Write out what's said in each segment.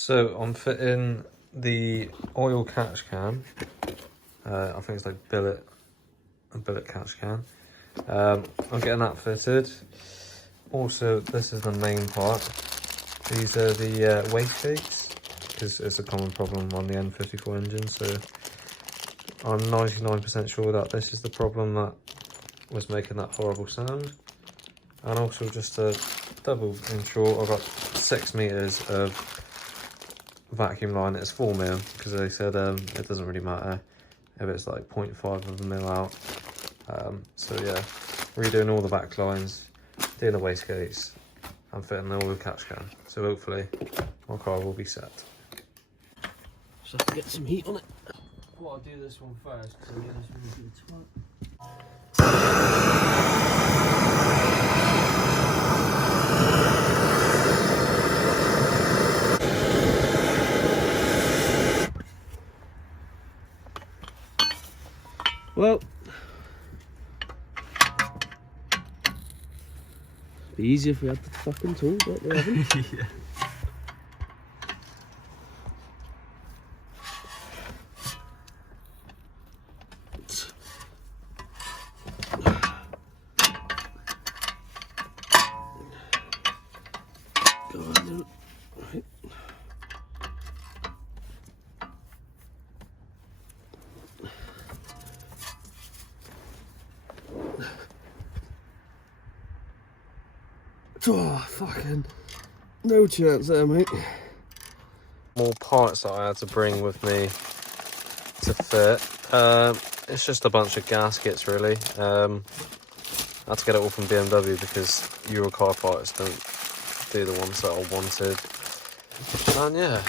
So I'm fitting the oil catch can. I think it's like a billet catch can. I'm getting that fitted. Also, this is the main part. These are the wastegates, because it's a common problem on the N54 engine. So I'm 99% sure that this is the problem that was making that horrible sound. And also, just to double ensure, I've got 6 meters of vacuum line. It's 4 mil, because they said it doesn't really matter if it's like 0.5 of a mil out. So yeah, redoing all the back lines, doing the wastegates, and fitting the oil catch can. So hopefully my car will be set. Just have to get some heat on it. Well, I'll do this one first, because I need this one to the top. Well, it'd be easier if we had the fucking tool, but we haven't. Yeah. Go on then. Right. Oh, fucking no chance there, mate. More parts that I had to bring with me to fit. It's just a bunch of gaskets, really. I had to get it all from BMW because Euro car parts don't do the ones that I wanted. And yeah,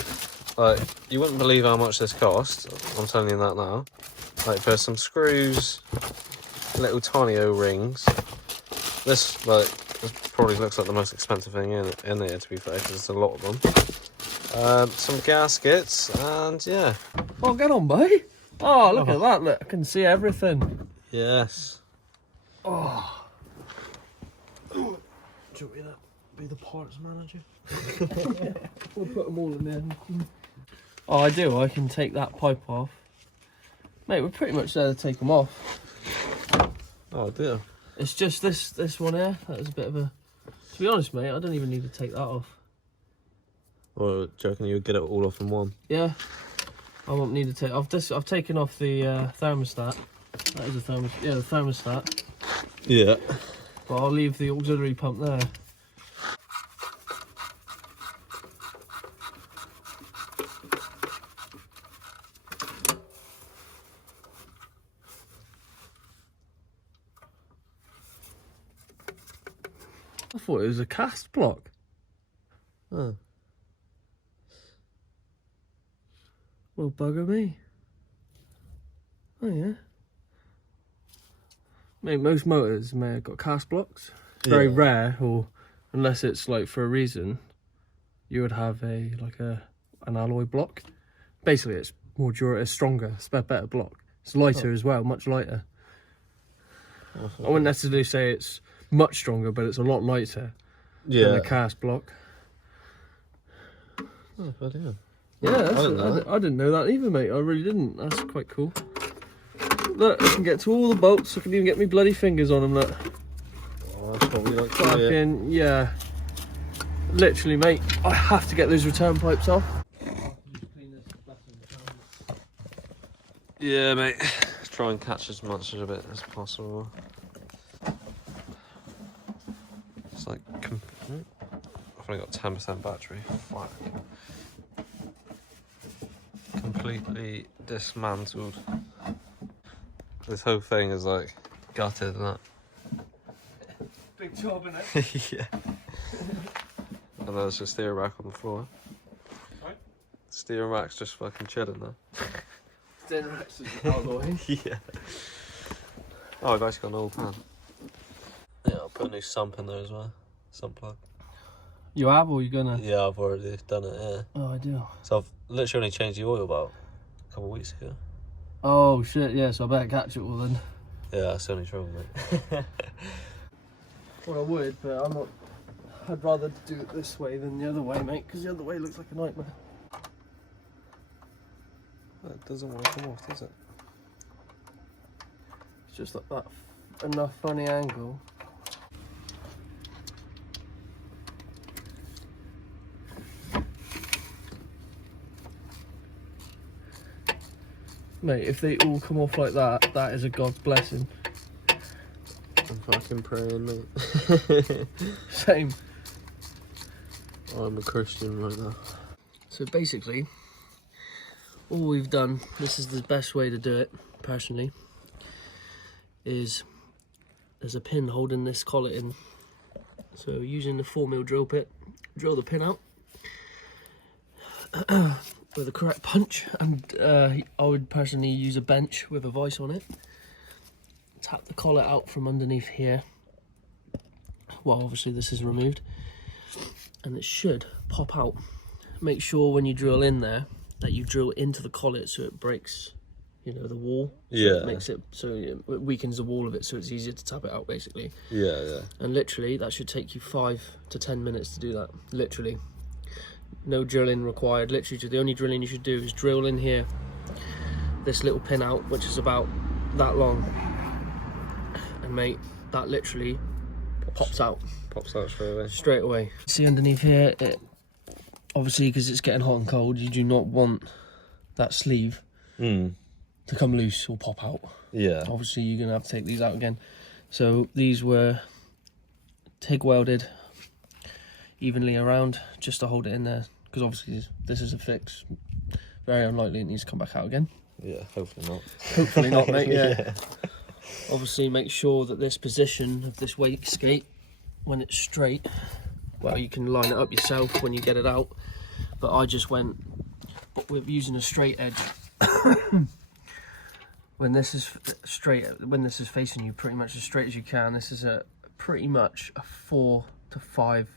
like, you wouldn't believe how much this cost. I'm telling you that now. Like, for some screws, little tiny O-rings. This, like, this probably looks like the most expensive thing in there, to be fair, because there's a lot of them. Some gaskets, and yeah. Oh, get on, boy. Oh, look at that. Look, I can see everything. Yes. Oh. Do you want me to be the parts manager? We'll put them all in there. Oh, I do. I can take that pipe off. Mate, we're pretty much there to take them off. Oh dear. It's just this one here. That was a bit of a... To be honest, mate, I don't even need to take that off. Or do you reckon you would get it all off in one? Yeah. I won't need to take... I've taken off the thermostat. That is a thermostat. Yeah, the thermostat. Yeah. But I'll leave the auxiliary pump there. I thought it was a cast block. Oh. Well, bugger me. Oh, yeah. Mate, most motors may have got cast blocks. It's very rare, or unless it's like for a reason, you would have an alloy block. Basically, it's more durable, it's stronger, it's a better block. It's lighter as well, much lighter. I wouldn't necessarily say it's much stronger, but it's a lot lighter than a cast block. Oh, bloody hell. Yeah, I didn't know that either, mate. I really didn't. That's quite cool. Look, I can get to all the bolts. I can even get my bloody fingers on them, look. Oh, that's what we like to do. Fucking, yeah. Literally, mate, I have to get those return pipes off. Yeah, mate. Try and catch as much of it as possible. It's like... I've only got 10% battery. Fuck. Completely dismantled. This whole thing is like gutted and that. Big job, innit? Yeah. And there's a steering rack on the floor. Right. Steering rack's just fucking chilling there. Steering rack's just out of the way. Yeah. Oh, I've actually got an old pan. Yeah, I'll put a new sump in there as well. Sump plug. You have, or you gonna? Yeah, I've already done it, yeah. Oh, I do. So I've literally only changed the oil about a couple of weeks ago. Oh, shit, yeah, so I better catch it all then. Yeah, that's the only trouble, mate. Well, I would, but I'm not... I'd rather do it this way than the other way, mate, because the other way looks like a nightmare. That doesn't want to come off, does it? It's just like that enough funny angle. Mate, if they all come off like that, that is a God blessing. I'm fucking praying, mate. Same. I'm a Christian right now. So basically, all we've done, this is the best way to do it, personally, is there's a pin holding this collet in. So using the 4mm drill bit, drill the pin out with the correct punch, and I would personally use a bench with a vice on it. Tap the collet out from underneath here. Well, obviously this is removed, and it should pop out. Make sure when you drill in there that you drill into the collet so it breaks, you know, the wall. So Yeah. it makes it so it weakens the wall of it, so it's easier to tap it out, basically. Yeah. And literally, that should take you 5 to 10 minutes to do that. Literally, no drilling required. Literally, the only drilling you should do is drill in here, this little pin out, which is about that long, and mate, that literally pops out. Pops out straight away. Straight away. See underneath here, it obviously, because it's getting hot and cold, you do not want that sleeve to come loose or pop out. Yeah. Obviously, you're gonna have to take these out again. So these were TIG welded evenly around just to hold it in there, because obviously this is a fix. Very unlikely it needs to come back out again. Yeah, hopefully not. Hopefully not, mate. Yeah. Obviously, make sure that this position of this wastegate, when it's straight, well, you can line it up yourself when you get it out, but I just went with using a straight edge. When this is straight, when this is facing you pretty much as straight as you can, this is a pretty much a 4 to 5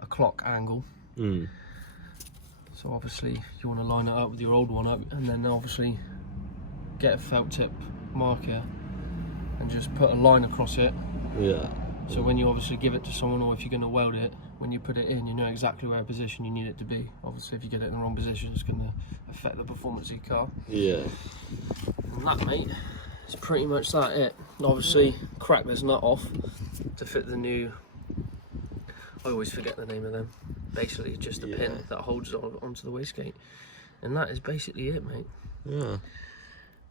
o'clock angle. So obviously you want to line it up with your old one up, and then obviously get a felt tip marker and just put a line across it. Yeah. So when you obviously give it to someone, or if you're going to weld it, when you put it in, you know exactly where position you need it to be. Obviously, if you get it in the wrong position, it's going to affect the performance of your car. Yeah. And that, mate, is pretty much that it. Obviously, crack this nut off to fit the new, I always forget the name of them. Basically, just the pin that holds it onto the wastegate. And that is basically it, mate. Yeah.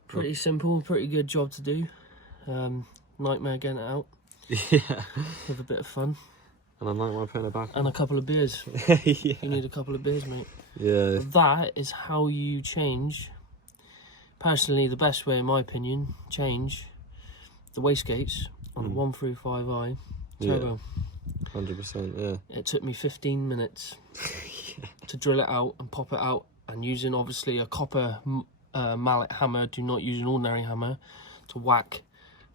Pretty simple, pretty good job to do. Nightmare getting it out. Yeah. With a bit of fun. And I like my pen back. And a couple of beers. Yeah. You need a couple of beers, mate. Yeah. That is how you change, personally, the best way, in my opinion, change the wastegates on a 135i turbo. 100%, yeah. It took me 15 minutes to drill it out and pop it out, and using obviously a copper mallet hammer, do not use an ordinary hammer, to whack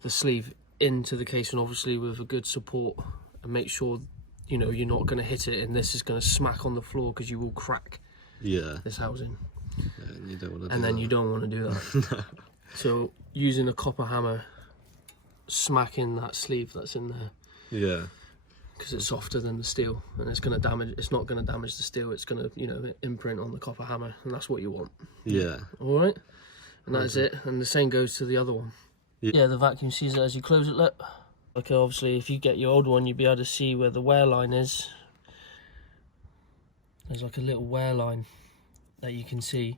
the sleeve into the casing, obviously with a good support, and make sure, you know, you're not going to hit it and this is going to smack on the floor, because you will crack this housing. Yeah, and you don't want to do and then that. you don't want to do that. No. So using a copper hammer, smacking that sleeve that's in there, Yeah. because it's softer than the steel, and it's going to damage, it's not going to damage the steel, it's going to, you know, imprint on the copper hammer, and that's what you want. Yeah. All right, and that's it. And the same goes to the other one. Yeah, the vacuum sees it as you close it. Look, like obviously if you get your old one, you'd be able to see where the wear line is. There's like a little wear line that you can see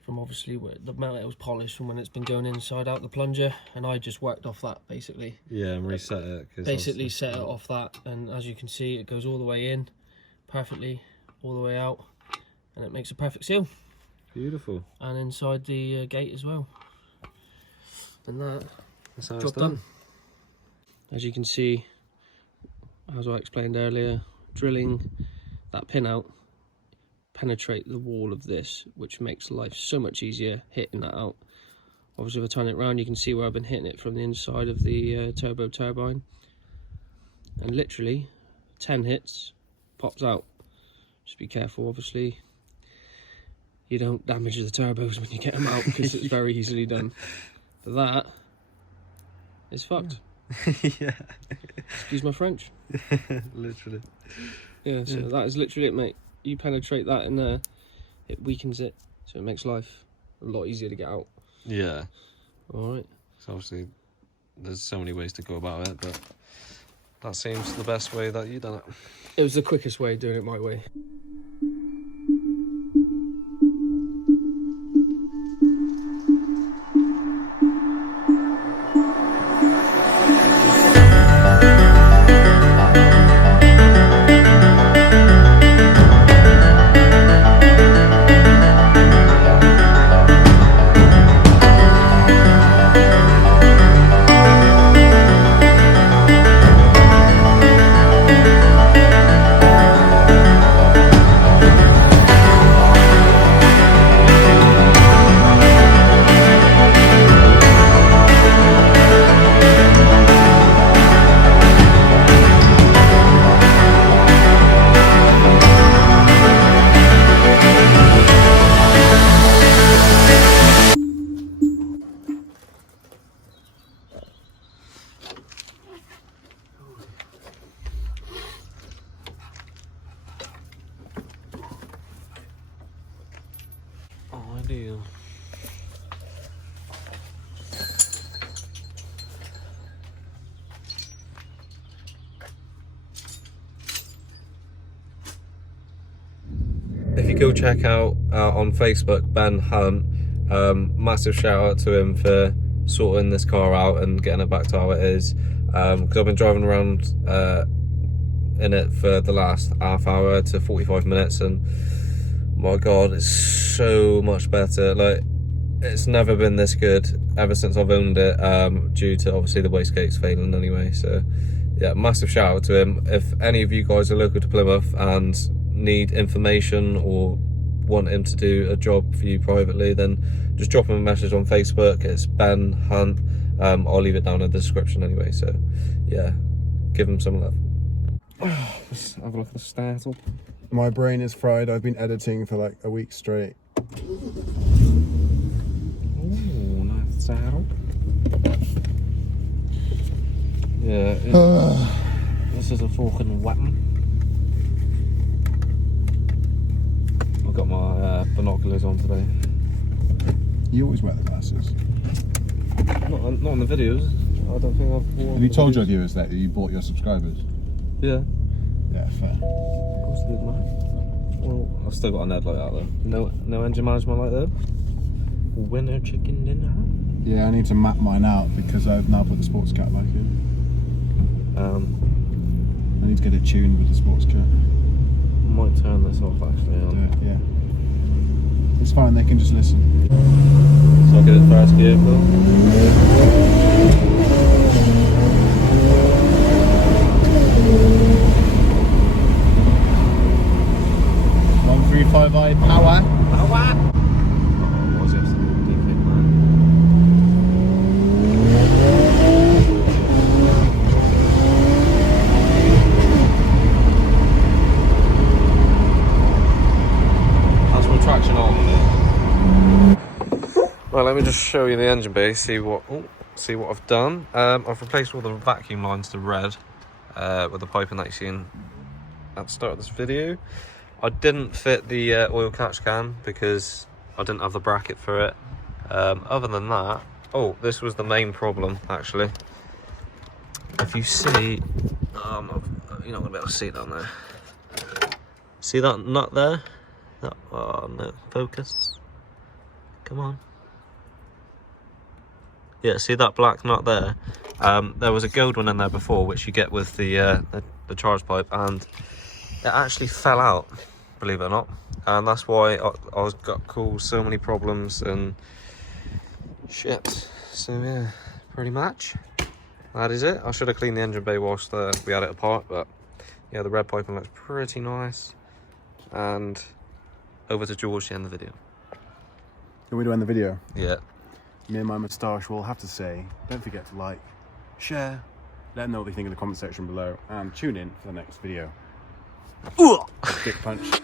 from obviously where the metal was polished from when it's been going inside out the plunger, and I just worked off that basically. Yeah, and reset it. Basically set it off that, and as you can see, it goes all the way in perfectly, all the way out, and it makes a perfect seal. Beautiful. And inside the gate as well. And that's how job it's done. As you can see, as I explained earlier, drilling that pin out, penetrate the wall of this, which makes life so much easier hitting that out. Obviously, if I turn it around, you can see where I've been hitting it from the inside of the turbo turbine, and literally 10 hits, pops out. Just be careful, obviously you don't damage the turbos when you get them out, because it's very easily done. But that is fucked. Yeah. Excuse my French. Literally. Yeah, so that is literally it, mate. You penetrate that in there, it weakens it so it makes life a lot easier to get out. Yeah. All right. So obviously, there's so many ways to go about it, but that seems the best way that you've done it. It was the quickest way of doing it my way. Ideal. If you go check out on Facebook Ben Hunt, massive shout out to him for sorting this car out and getting it back to how it is, because I've been driving around in it for the last half hour to 45 minutes, and my god, it's so much better. Like, it's never been this good ever since I've owned it, due to obviously the wastegates failing anyway. So yeah, massive shout out to him. If any of you guys are local to Plymouth and need information or want him to do a job for you privately, then just drop him a message on Facebook. It's Ben Hunt. I'll leave it down in the description anyway, so yeah, give him some love. Let's have a look at the startle. My brain is fried. I've been editing for like a week straight. Oh, nice saddle. Yeah, this is a fucking weapon. I've got my binoculars on today. You always wear the glasses. Not on the videos. I don't think I've worn. Have you told your viewers that you bought your subscribers? Yeah. Yeah, fair. Of course I did, man. Well, I've still got a Ned light out though. No engine management light though. Winner chicken dinner. Yeah, I need to map mine out because I've now put the sports cat back in. I need to get it tuned with the sports cat. Might turn this off actually. Yeah. It's fine, they can just listen. So I'll get it first gear, Phil. 135i power. Power! Oh, was it? DK, man. That's with traction on. Well, let me just show you the engine bay, see what I've done. I've replaced all the vacuum lines to red with the piping that you've seen at the start of this video. I didn't fit the oil catch can because I didn't have the bracket for it. Other than that, oh, this was the main problem actually. If you see, you're not gonna be able to see it down there. See that nut there? That, oh no, focus. Come on. Yeah, see that black nut there? There was a gold one in there before, which you get with the charge pipe, and it actually fell out, believe it or not. And that's why I got caused so many problems and shit. So yeah, pretty much that is it. I should have cleaned the engine bay whilst we had it apart, but yeah, the red piping looks pretty nice. And over to George to end the video. Can we do end the video? Yeah. Me and my moustache will have to say, don't forget to like, share, let them know what they think in the comment section below, and tune in for the next video. Big punch.